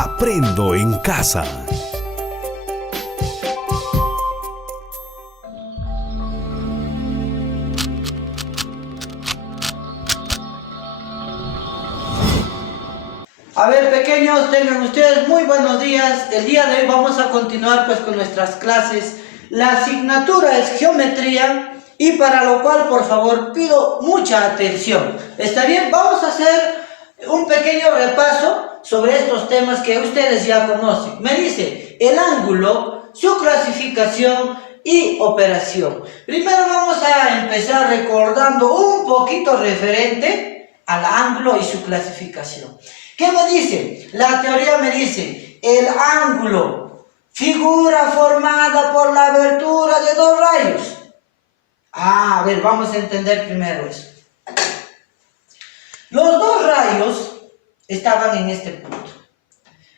Aprendo en casa. A ver, pequeños, tengan ustedes muy buenos días. El día de hoy vamos a continuar pues con nuestras clases. La asignatura es geometría y para lo cual, por favor, pido mucha atención. ¿Está bien? Vamos a hacer un pequeño repaso sobre estos temas que ustedes ya conocen. Me dice el ángulo, su clasificación y operación. Primero vamos a empezar recordando un poquito referente al ángulo y su clasificación. ¿Qué me dice? La teoría me dice, el ángulo, figura formada por la abertura de dos rayos. A ver, vamos a entender primero eso. Los dos rayos estaban en este punto.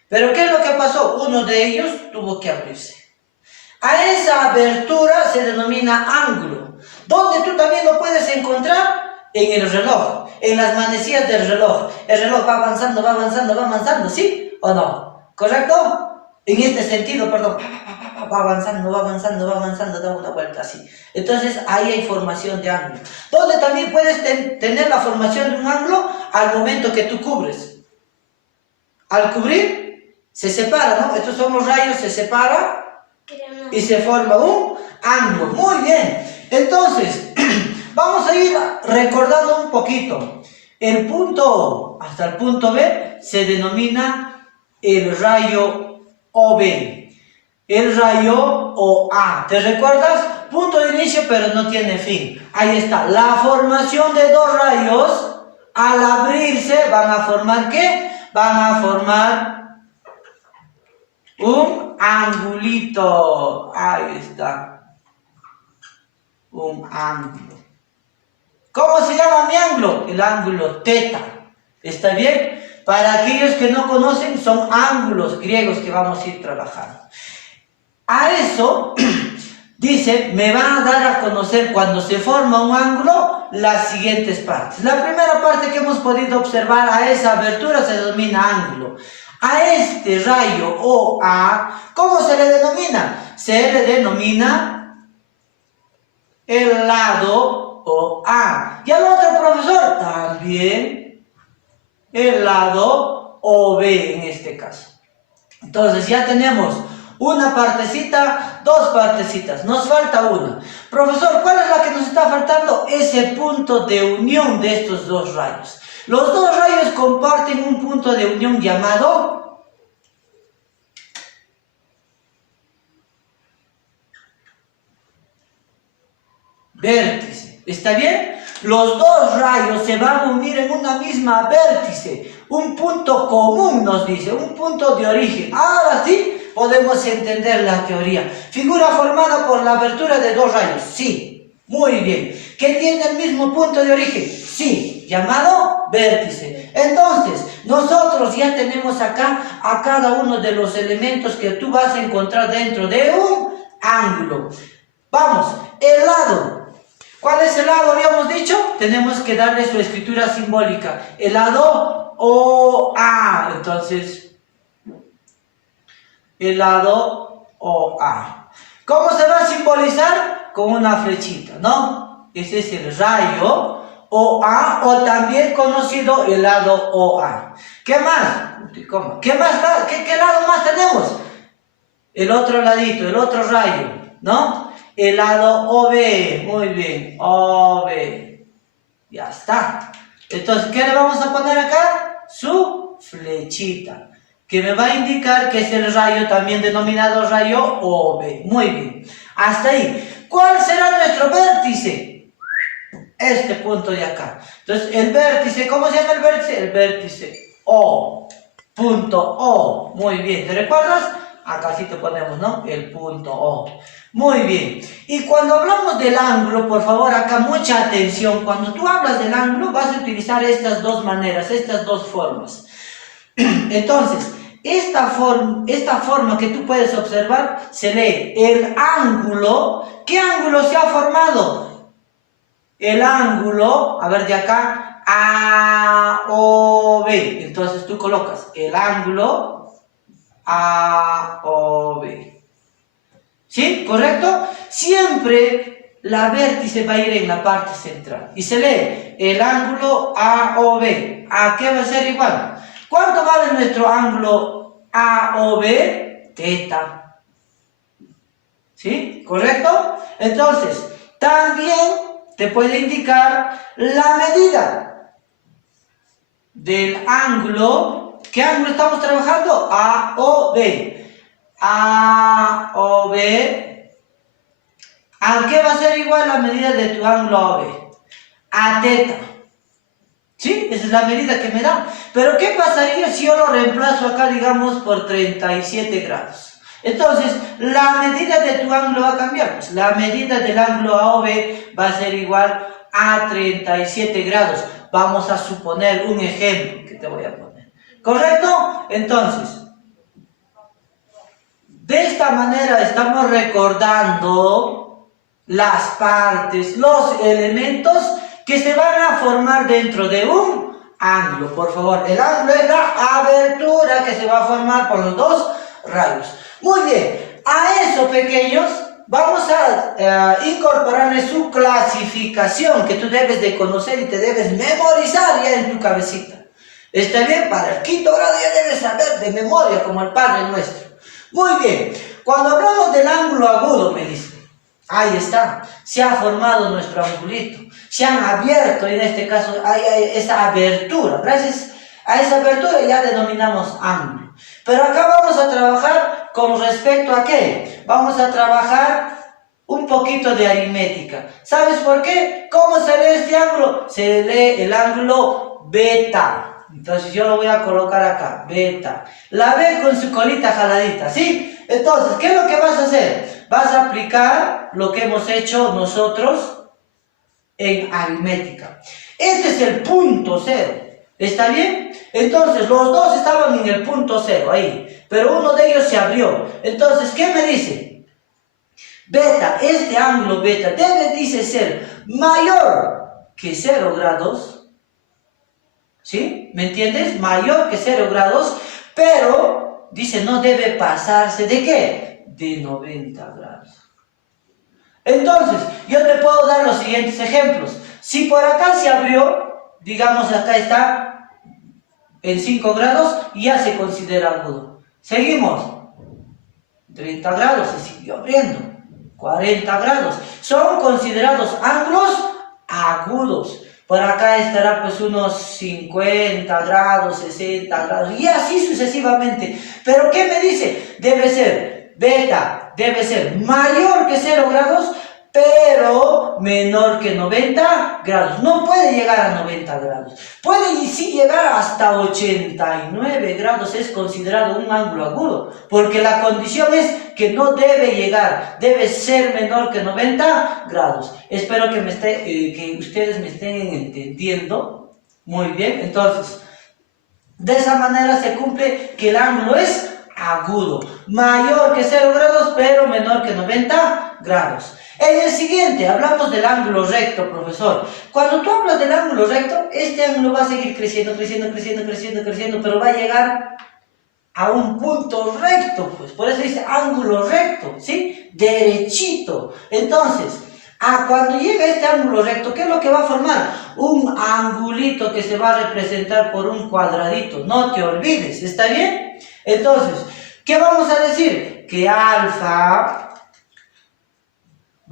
Pero ¿qué es lo que pasó? Uno de ellos tuvo que abrirse. A esa abertura se denomina ángulo, donde tú también lo puedes encontrar en el reloj, en las manecillas del reloj. El reloj va avanzando, ¿sí o no? ¿Correcto? En este sentido, perdón, va avanzando, da una vuelta así. Entonces ahí hay formación de ángulo. Donde también puedes tener la formación de un ángulo al momento que tú cubres. Al cubrir, se separa, ¿no? Estos son los rayos, se separa y se forma un ángulo. Muy bien. Entonces, vamos a ir recordando un poquito. El punto O hasta el punto B se denomina el rayo OB. El rayo OA. ¿Te recuerdas? Punto de inicio pero no tiene fin. Ahí está. La formación de dos rayos al abrirse van a formar ¿qué? Van a formar un angulito. Ahí está. Un ángulo. ¿Cómo se llama mi ángulo? El ángulo teta. ¿Está bien? Para aquellos que no conocen, son ángulos griegos que vamos a ir trabajando. A eso, dice, me van a dar a conocer cuando se forma un ángulo las siguientes partes. La primera parte que hemos podido observar, a esa abertura se denomina ángulo. A este rayo OA, ¿cómo se le denomina? Se le denomina el lado OA. ¿Y al otro profesor? También el lado OB en este caso. Entonces ya tenemos una partecita, dos partecitas, nos falta una. Profesor, ¿cuál es la que nos está faltando? Ese punto de unión de estos dos rayos. Los dos rayos comparten un punto de unión llamado vértice. ¿Está bien? Los dos rayos se van a unir en una misma vértice. Un punto común nos dice, un punto de origen. Ahora sí podemos entender la teoría. Figura formada por la abertura de dos rayos. Sí, muy bien. ¿Que tiene el mismo punto de origen? Sí, llamado vértice. Entonces, nosotros ya tenemos acá a cada uno de los elementos que tú vas a encontrar dentro de un ángulo. Vamos, el lado. ¿Cuál es el lado? Habíamos dicho, tenemos que darle su escritura simbólica. El lado OA. Entonces, el lado OA. ¿Cómo se va a simbolizar? Con una flechita, ¿no? Ese es el rayo OA o también conocido el lado OA. ¿Qué más? ¿Qué más? ¿Qué lado más tenemos? El otro ladito, el otro rayo, ¿no? El lado OB, muy bien, OB, ya está. Entonces, ¿qué le vamos a poner acá? Su flechita, que me va a indicar que es el rayo también denominado rayo OB, muy bien. Hasta ahí. ¿Cuál será nuestro vértice? Este punto de acá. Entonces, el vértice, ¿cómo se llama el vértice? El vértice O, punto O, muy bien. ¿Te recuerdas? Acá sí te ponemos, ¿no? El punto O. Muy bien. Y cuando hablamos del ángulo, por favor, acá mucha atención. Cuando tú hablas del ángulo, vas a utilizar estas dos maneras, estas dos formas. Entonces, esta forma que tú puedes observar, se lee el ángulo. ¿Qué ángulo se ha formado? El ángulo, a ver de acá, AOB. Entonces tú colocas el ángulo AOB. ¿Sí? ¿Correcto? Siempre la vértice va a ir en la parte central. Y se lee el ángulo AOB. ¿A qué va a ser igual? ¿Cuánto vale nuestro ángulo AOB? Teta. ¿Sí? ¿Correcto? Entonces, también te puede indicar la medida del ángulo. ¿Qué ángulo estamos trabajando? AOB. AOB. ¿A qué va a ser igual la medida de tu ángulo AOB? A teta. ¿Sí? Esa es la medida que me da. Pero ¿qué pasaría si yo lo reemplazo acá, digamos, por 37 grados? Entonces, la medida de tu ángulo va a cambiar. Pues la medida del ángulo AOB va a ser igual a 37 grados. Vamos a suponer un ejemplo que te voy a poner. ¿Correcto? Entonces, de esta manera estamos recordando las partes, los elementos que se van a formar dentro de un ángulo. Por favor, el ángulo es la abertura que se va a formar por los dos rayos. Muy bien, a eso, pequeños, vamos a incorporarle su clasificación que tú debes de conocer y te debes memorizar ya en tu cabecita. Está bien, para el quinto grado ya debes saber de memoria como el Padre Nuestro. Muy bien, cuando hablamos del ángulo agudo, me dice, ahí está, se ha formado nuestro angulito, se han abierto, en este caso hay esa abertura, gracias a esa abertura ya denominamos ángulo. Pero acá vamos a trabajar con respecto a qué, vamos a trabajar un poquito de aritmética. ¿Sabes por qué? ¿Cómo se lee este ángulo? Se lee el ángulo beta. Entonces yo lo voy a colocar acá, beta. La B con su colita jaladita, ¿sí? Entonces, ¿qué es lo que vas a hacer? Vas a aplicar lo que hemos hecho nosotros en aritmética. Este es el punto cero, ¿está bien? Entonces, los dos estaban en el punto cero, ahí. Pero uno de ellos se abrió. Entonces, ¿qué me dice? Beta, este ángulo beta debe, dice, ser mayor que 0 grados. ¿Sí? ¿Me entiendes? Mayor que 0 grados, pero, dice, no debe pasarse ¿de qué? De 90 grados. Entonces, yo te puedo dar los siguientes ejemplos. Si por acá se abrió, digamos acá está en 5 grados, ya se considera agudo. Seguimos. 30 grados, se siguió abriendo. 40 grados. Son considerados ángulos agudos. Por acá estará pues unos 50 grados, 60 grados y así sucesivamente. Pero ¿qué me dice? Debe ser beta, debe ser mayor que 0 grados, pero menor que 90 grados. No puede llegar a 90 grados. Puede sí llegar hasta 89 grados. Es considerado un ángulo agudo. Porque la condición es que no debe llegar. Debe ser menor que 90 grados. Espero que ustedes me estén entendiendo. Muy bien. Entonces, de esa manera se cumple que el ángulo es agudo. Mayor que 0 grados, pero menor que 90 grados. En el siguiente, hablamos del ángulo recto, profesor. Cuando tú hablas del ángulo recto, este ángulo va a seguir creciendo, creciendo, creciendo, creciendo, creciendo, pero va a llegar a un punto recto, pues. Por eso dice ángulo recto, ¿sí? Derechito. Entonces, cuando llega este ángulo recto, ¿qué es lo que va a formar? Un angulito que se va a representar por un cuadradito. No te olvides, ¿está bien? Entonces, ¿qué vamos a decir? Que alfa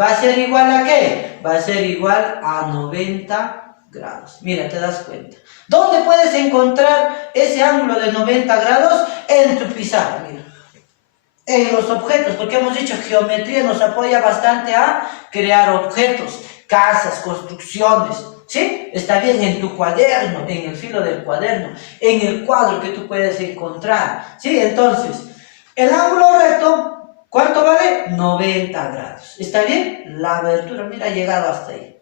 va a ser igual a ¿qué? Va a ser igual a 90 grados. Mira, te das cuenta. ¿Dónde puedes encontrar ese ángulo de 90 grados? En tu pizarra, mira. En los objetos, porque hemos dicho geometría nos apoya bastante a crear objetos, casas, construcciones, ¿sí? Está bien en tu cuaderno, en el filo del cuaderno, en el cuadro que tú puedes encontrar, ¿sí? Entonces, el ángulo recto, ¿cuánto vale? 90 grados. ¿Está bien? La abertura, mira, ha llegado hasta ahí.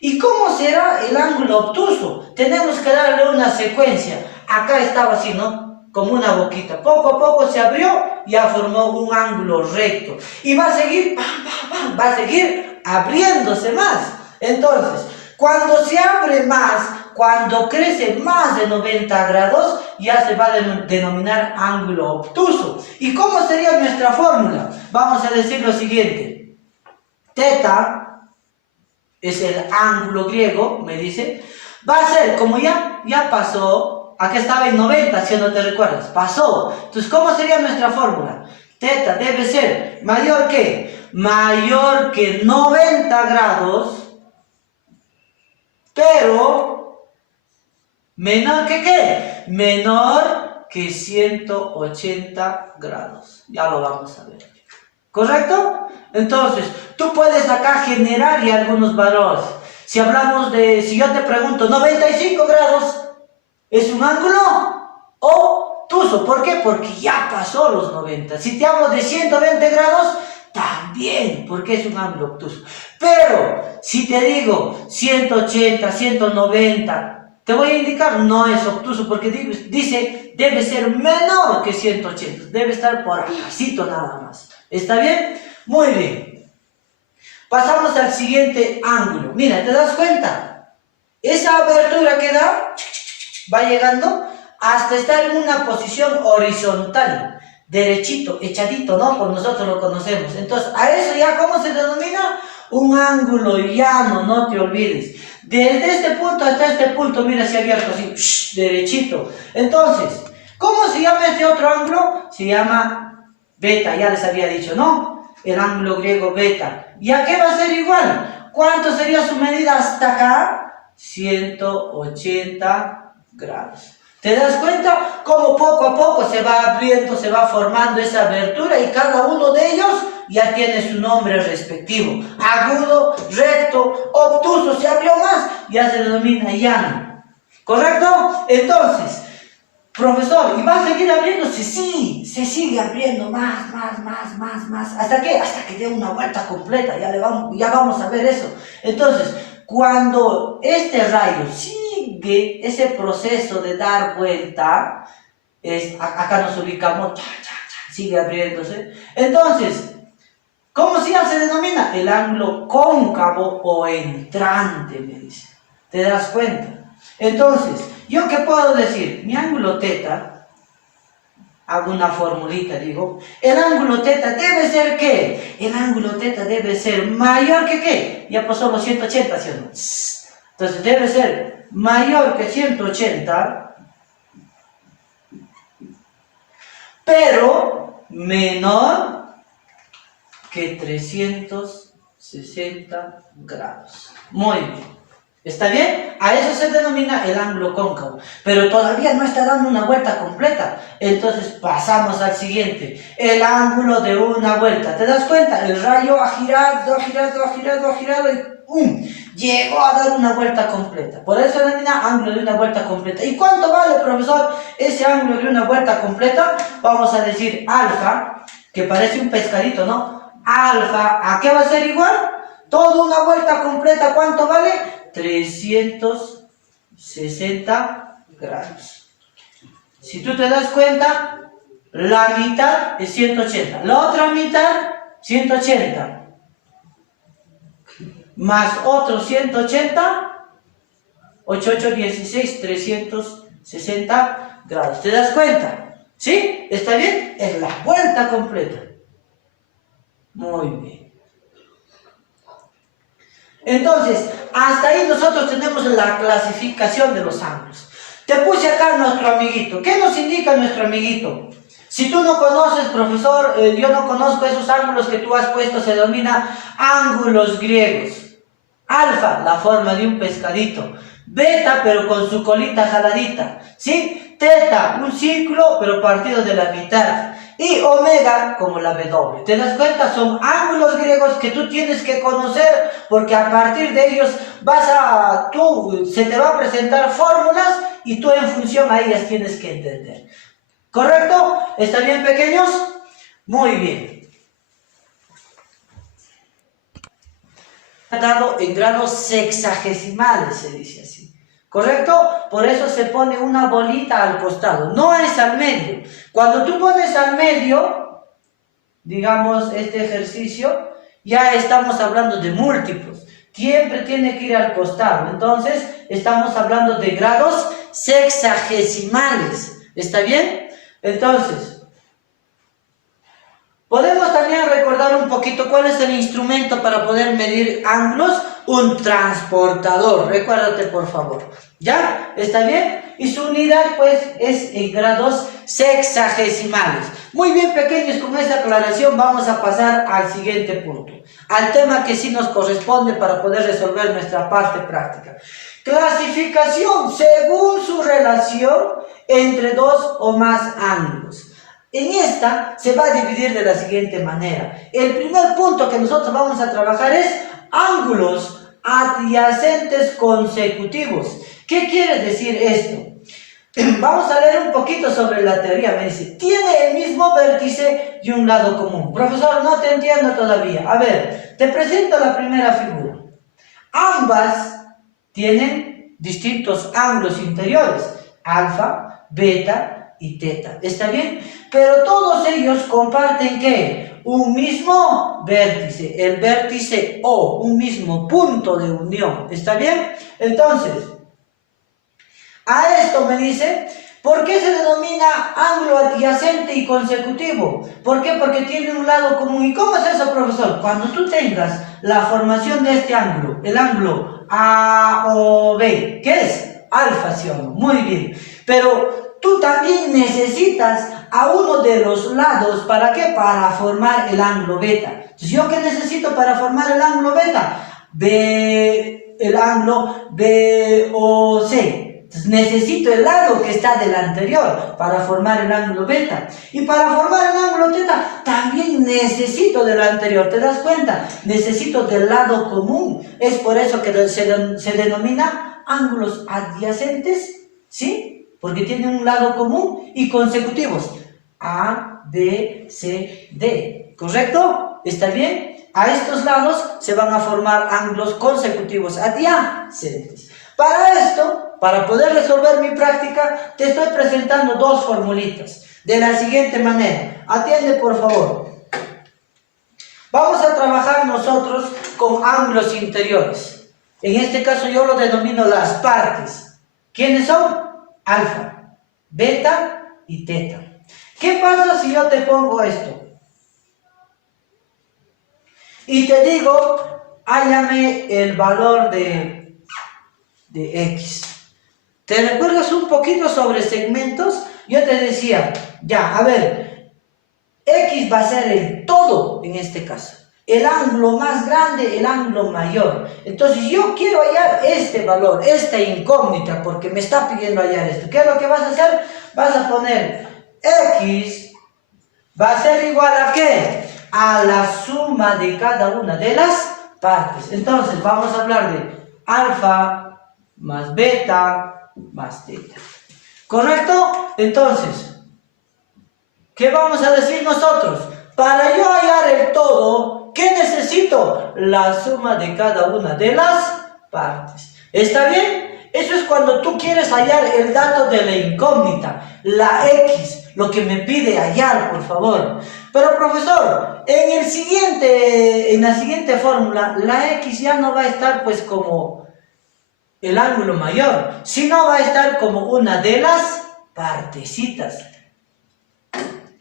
¿Y cómo será el ángulo obtuso? Tenemos que darle una secuencia. Acá estaba así, ¿no? Como una boquita. Poco a poco se abrió y ya formó un ángulo recto. Y va a seguir, va a seguir abriéndose más. Entonces, cuando se abre más, cuando crece más de 90 grados, ya se va a denominar ángulo obtuso. ¿Y cómo sería nuestra fórmula? Vamos a decir lo siguiente. Teta es el ángulo griego, me dice. Va a ser, como ya pasó, aquí estaba en 90, si no te recuerdas, pasó. Entonces, ¿cómo sería nuestra fórmula? Teta debe ser mayor que 90 grados, pero menor que ¿qué? Menor que 180 grados. Ya lo vamos a ver. ¿Correcto? Entonces, tú puedes acá generar ya algunos valores. Si hablamos de, si yo te pregunto, 95 grados, ¿es un ángulo obtuso? ¿Por qué? Porque ya pasó los 90. Si te hablo de 120 grados, también, porque es un ángulo obtuso. Pero, si te digo 180, 190, te voy a indicar, no es obtuso, porque dice, debe ser menor que 180. Debe estar por acácito nada más. ¿Está bien? Muy bien. Pasamos al siguiente ángulo. Mira, ¿te das cuenta? Esa abertura que da, va llegando hasta estar en una posición horizontal, derechito, echadito, ¿no? Pues nosotros lo conocemos. Entonces, a eso ya, ¿cómo se denomina? Un ángulo llano, no te olvides. Desde este punto hasta este punto, mira, se ha abierto así, derechito. Entonces, ¿cómo se llama este otro ángulo? Se llama beta, ya les había dicho, ¿no? El ángulo griego beta. ¿Y a qué va a ser igual? ¿Cuánto sería su medida hasta acá? 180 grados. ¿Te das cuenta cómo poco a poco se va abriendo, se va formando esa abertura y cada uno de ellos ya tiene su nombre respectivo? Agudo, recto, obtuso, se abrió más, ya se denomina llano. ¿Correcto? Entonces, profesor, ¿y va a seguir abriéndose? Sí, se sigue abriendo más. ¿Hasta qué? Hasta que dé una vuelta completa, ya vamos a ver eso. Entonces, cuando este rayo sigue ese proceso de dar vuelta, acá nos ubicamos, sigue abriéndose. Entonces, ¿cómo se denomina? El ángulo cóncavo o entrante, me dice. ¿Te das cuenta? Entonces, ¿yo qué puedo decir? Mi ángulo teta, hago una formulita, digo, el ángulo teta debe ser ¿qué? El ángulo teta debe ser mayor que ¿qué? Ya pasó los 180, ¿sí o no? Entonces debe ser mayor que 180, pero menor que 360 grados. Muy bien. ¿Está bien? A eso se denomina el ángulo cóncavo. Pero todavía no está dando una vuelta completa. Entonces pasamos al siguiente. El ángulo de una vuelta. ¿Te das cuenta? El rayo ha girado y ¡pum! Llegó a dar una vuelta completa. Por eso se denomina ángulo de una vuelta completa. ¿Y cuánto vale, profesor, ese ángulo de una vuelta completa? Vamos a decir alfa, que parece un pescadito, ¿no? Alfa, ¿a qué va a ser igual? Toda una vuelta completa, ¿cuánto vale? 360 grados. Si tú te das cuenta, la mitad es 180, la otra mitad 180, más otro 180, 8, 16, 360 grados. ¿Te das cuenta? ¿Sí? ¿Está bien? Es la vuelta completa. Muy bien. Entonces, hasta ahí nosotros tenemos la clasificación de los ángulos. Te puse acá nuestro amiguito. ¿Qué nos indica nuestro amiguito? Si tú no conoces, profesor, yo no conozco esos ángulos que tú has puesto, se denomina ángulos griegos. Alfa, la forma de un pescadito. Beta, pero con su colita jaladita. ¿Sí? Teta, un círculo, pero partido de la mitad. Y omega como la W. ¿Te das cuenta? Son ángulos griegos que tú tienes que conocer, porque a partir de ellos se te va a presentar fórmulas y tú en función a ellas tienes que entender. ¿Correcto? ¿Está bien, pequeños? Muy bien. Dado en grados sexagesimales, se dice así. ¿Correcto? Por eso se pone una bolita al costado, no es al medio. Cuando tú pones al medio, digamos, este ejercicio, ya estamos hablando de múltiplos. siempre tiene que ir al costado. Entonces, estamos hablando de grados sexagesimales. ¿Está bien? Entonces, podemos también recordar un poquito cuál es el instrumento para poder medir ángulos. Un transportador, recuérdate por favor. ¿Ya? ¿Está bien? Y su unidad pues es en grados sexagesimales. Muy bien, pequeños, con esa aclaración vamos a pasar al siguiente punto. Al tema que sí nos corresponde para poder resolver nuestra parte práctica. Clasificación según su relación entre dos o más ángulos. En esta se va a dividir de la siguiente manera. El primer punto que nosotros vamos a trabajar es ángulos adyacentes consecutivos. ¿Qué quiere decir esto? Vamos a leer un poquito sobre la teoría. Me dice, tiene el mismo vértice y un lado común. Profesor, no te entiendo todavía. A ver, te presento la primera figura. Ambas tienen distintos ángulos interiores, alfa, beta y teta. ¿Está bien? Pero todos ellos comparten ¿qué? Un mismo vértice, el vértice O, un mismo punto de unión. ¿Está bien? Entonces, a esto me dice, ¿por qué se denomina ángulo adyacente y consecutivo? ¿Por qué? Porque tiene un lado común. ¿Y cómo es eso, profesor? Cuando tú tengas la formación de este ángulo, el ángulo AOB, ¿qué es? Alfa, ¿sí o no? Muy bien. Pero tú también necesitas a uno de los lados, ¿para qué? Para formar el ángulo beta. Entonces, ¿yo qué necesito para formar el ángulo beta? El ángulo BOC. Entonces, necesito el lado que está del anterior para formar el ángulo beta. Y para formar el ángulo teta, también necesito del anterior. ¿Te das cuenta? Necesito del lado común. Es por eso que se denomina ángulos adyacentes, ¿sí? Porque tienen un lado común y consecutivos. A, B, C, D. ¿Correcto? ¿Está bien? A estos lados se van a formar ángulos consecutivos adyacentes. Para esto, para poder resolver mi práctica, te estoy presentando dos formulitas. De la siguiente manera. Atiende por favor. Vamos a trabajar nosotros con ángulos interiores. En este caso yo lo denomino las partes. ¿Quiénes son? Alfa, beta y teta. ¿Qué pasa si yo te pongo esto? Y te digo, hállame el valor de X. ¿Te recuerdas un poquito sobre segmentos? Yo te decía, ya, a ver, X va a ser el todo en este caso. El ángulo más grande, el ángulo mayor. Entonces yo quiero hallar este valor, esta incógnita, porque me está pidiendo hallar esto. ¿Qué es lo que vas a hacer? Vas a poner X va a ser igual a ¿qué? A la suma de cada una de las partes. Entonces vamos a hablar de alfa más beta más teta. ¿Correcto? Entonces, ¿qué vamos a decir nosotros? Para yo hallar el todo, ¿qué necesito? La suma de cada una de las partes. ¿Está bien? Eso es cuando tú quieres hallar el dato de la incógnita, la X, lo que me pide hallar, por favor. Pero profesor, en la siguiente fórmula, la X ya no va a estar pues como el ángulo mayor, sino va a estar como una de las partecitas.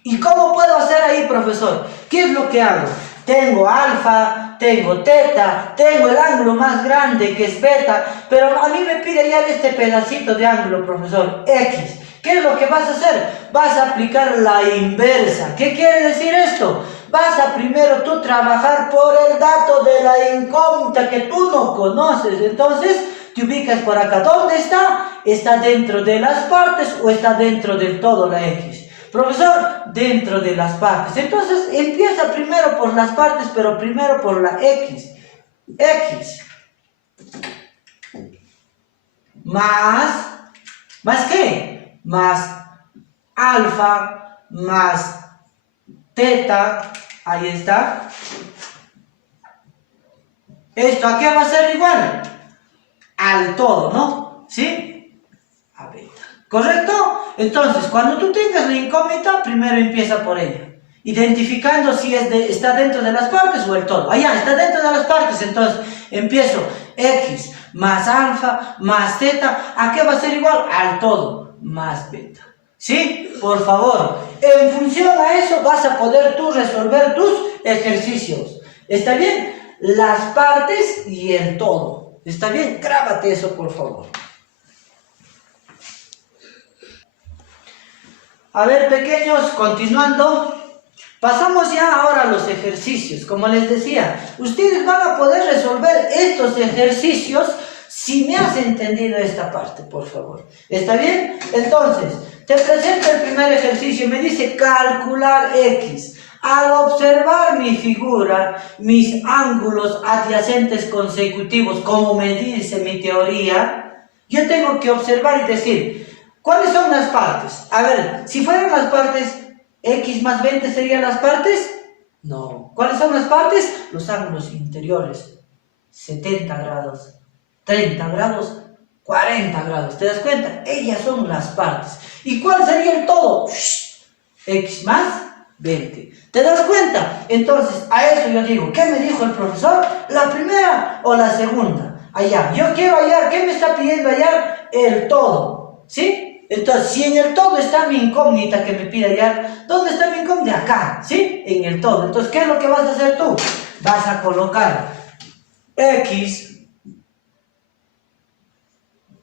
¿Y cómo puedo hacer ahí, profesor? ¿Qué es lo que hago? Tengo alfa, tengo teta, tengo el ángulo más grande que es beta, pero a mí me pide hallar este pedacito de ángulo, profesor, X. ¿Qué es lo que vas a hacer? Vas a aplicar la inversa. ¿Qué quiere decir esto? Vas a primero tú trabajar por el dato de la incógnita que tú no conoces. Entonces, te ubicas por acá. ¿Dónde está? ¿Está dentro de las partes o está dentro del todo la X? Profesor, dentro de las partes. Entonces, empieza primero por las partes, pero primero por la X. X. ¿Más qué? Más alfa, más teta. Ahí está. ¿Esto a qué va a ser igual? Al todo, ¿no? ¿Sí? A beta. ¿Correcto? Entonces, cuando tú tengas la incógnita, primero empieza por ella. identificando si está dentro de las partes o el todo. Allá, está dentro de las partes, entonces empiezo x más alfa más zeta, ¿a qué va a ser igual? Al todo, más beta. ¿Sí? Por favor, en función a eso vas a poder tú resolver tus ejercicios. ¿Está bien? Las partes y el todo. ¿Está bien? Grábate eso, por favor. A ver, pequeños, continuando. Pasamos ya ahora a los ejercicios. Como les decía, ustedes van a poder resolver estos ejercicios si me has entendido esta parte, por favor. ¿Está bien? Entonces, te presento el primer ejercicio. Me dice calcular x. Al observar mi figura, mis ángulos adyacentes consecutivos, como me dice mi teoría, yo tengo que observar y decir, ¿cuáles son las partes? A ver, si fueran las partes, x más 20 serían las partes. No. ¿Cuáles son las partes? Los ángulos interiores. 70 grados, 30 grados, 40 grados. ¿Te das cuenta? Ellas son las partes. ¿Y cuál sería el todo? X más 20. ¿Te das cuenta? Entonces, a eso yo digo, ¿qué me dijo el profesor? ¿La primera o la segunda? Allá. Yo quiero hallar, ¿qué me está pidiendo hallar? El todo. ¿Sí? Entonces, si en el todo está mi incógnita que me pide hallar, ¿dónde está mi incógnita? Acá, ¿sí? En el todo. Entonces, ¿qué es lo que vas a hacer tú? Vas a colocar x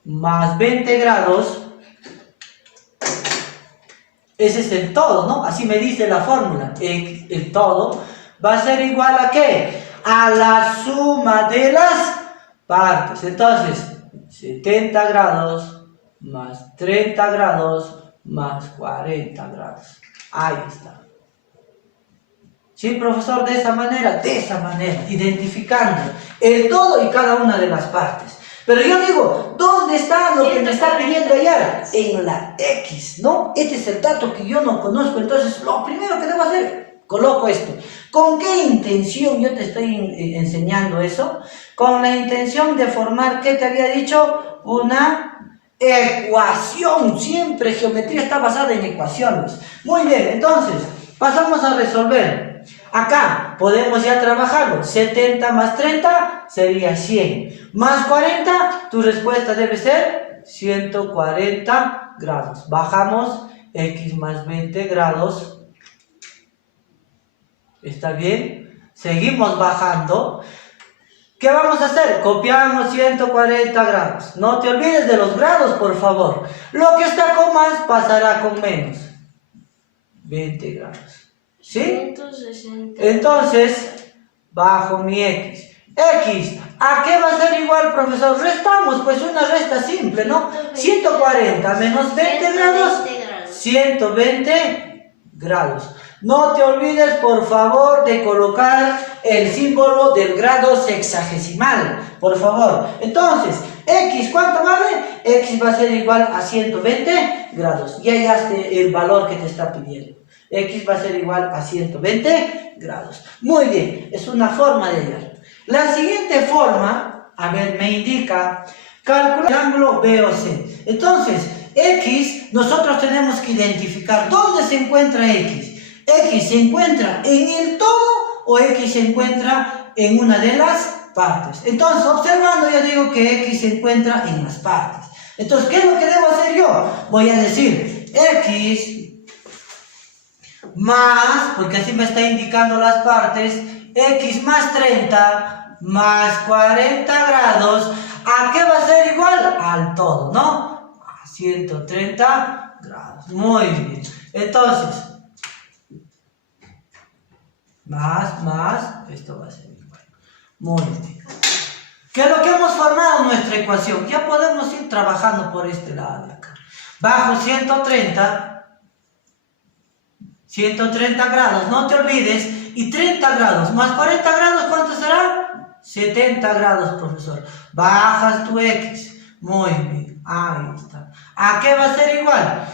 más 20 grados. Ese es el todo, ¿no? Así me dice la fórmula. El todo va a ser igual ¿a qué? A la suma de las partes. Entonces, 70 grados más 30 grados más 40 grados. Ahí está. ¿Sí, profesor? De esa manera, identificando el todo y cada una de las partes. Pero yo digo, ¿dónde está lo que me está pidiendo hallar? En la X, ¿no? Este es el dato que yo no conozco. Entonces, lo primero que debo hacer, coloco esto. ¿Con qué intención yo te estoy enseñando eso? Con la intención de formar, ¿qué te había dicho? Una ecuación. Siempre geometría está basada en ecuaciones. Muy bien, entonces, pasamos a resolver. Acá podemos ya trabajarlo. 70 más 30 sería 100. Más 40, tu respuesta debe ser 140 grados. Bajamos x más 20 grados. ¿Está bien? Seguimos bajando. ¿Qué vamos a hacer? Copiamos 140 grados. No te olvides de los grados, por favor. Lo que está con más pasará con menos. 20 grados. ¿Sí? 160. Entonces, bajo mi x. X, ¿a qué va a ser igual, profesor? Restamos, pues una resta simple, ¿no? 140 menos 20 grados, 120 grados. No te olvides, por favor, de colocar el símbolo del grado sexagesimal, por favor. Entonces, x, ¿cuánto vale? X va a ser igual a 120 grados. Ya hallaste el valor que te está pidiendo. X va a ser igual a 120 grados. Muy bien, es una forma de hallar. La siguiente forma, a ver, me indica, calcular el ángulo BOC. Entonces, X, nosotros tenemos que identificar dónde se encuentra X. X se encuentra en el todo o X se encuentra en una de las partes. Entonces, observando, yo digo que X se encuentra en las partes. Entonces, ¿qué es lo que debo hacer yo? Voy a decir X más, porque así me está indicando las partes, x más 30 más 40 grados, ¿a qué va a ser igual? Al todo, ¿no? A 130 grados. Muy bien. Entonces, más, esto va a ser igual. Muy bien. ¿Qué es lo que hemos formado en nuestra ecuación? Ya podemos ir trabajando por este lado de acá. Bajo 130 grados, no te olvides, y 30 grados, más 40 grados, ¿cuánto será? 70 grados, profesor. Bajas tu X, muy bien, ahí está. ¿A qué va a ser igual?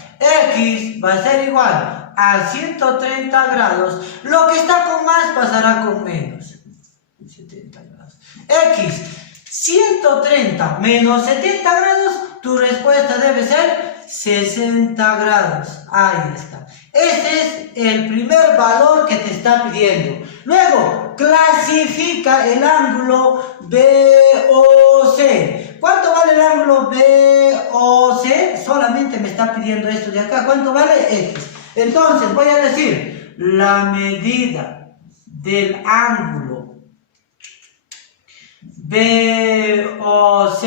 X va a ser igual a 130 grados, lo que está con más pasará con menos. 70 grados. X, 130 menos 70 grados, tu respuesta debe ser 60 grados. Ahí está. Este es el primer valor que te está pidiendo. Luego, clasifica el ángulo BOC. ¿Cuánto vale el ángulo BOC? Solamente me está pidiendo esto de acá. ¿Cuánto vale? X. Entonces, voy a decir, la medida del ángulo BOC.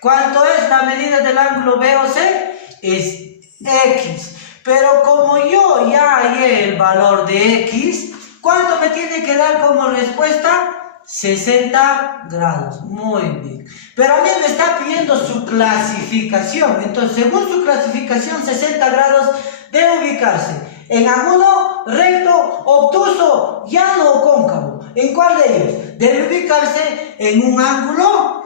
¿Cuánto es la medida del ángulo BOC? Es X. Pero como yo ya hallé el valor de X, ¿cuánto me tiene que dar como respuesta? 60 grados. Muy bien. Pero a mí me está pidiendo su clasificación. Entonces, según su clasificación, 60 grados debe ubicarse en agudo, recto, obtuso, llano o cóncavo. ¿En cuál de ellos? Debe ubicarse en un ángulo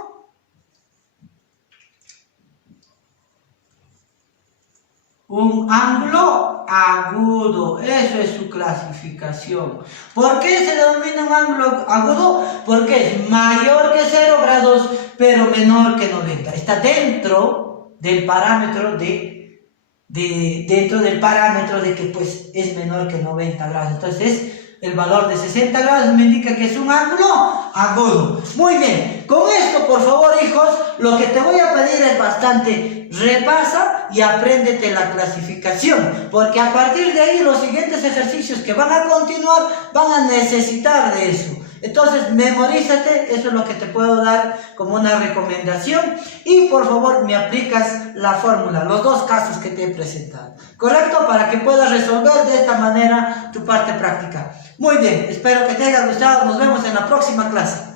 agudo. Eso es su clasificación. ¿Por qué se denomina un ángulo agudo? Porque es mayor que 0 grados, pero menor que 90. Está dentro del parámetro dentro del parámetro de que pues es menor que 90 grados. Entonces el valor de 60 grados me indica que es un ángulo agudo. Muy bien, con esto por favor hijos, lo que te voy a pedir es bastante, repasa y apréndete la clasificación, porque a partir de ahí los siguientes ejercicios que van a continuar van a necesitar de eso. Entonces memorízate, eso es lo que te puedo dar como una recomendación, y por favor me aplicas la fórmula, los dos casos que te he presentado, ¿correcto? Para que puedas resolver de esta manera tu parte práctica. Muy bien, espero que te haya gustado, nos vemos en la próxima clase.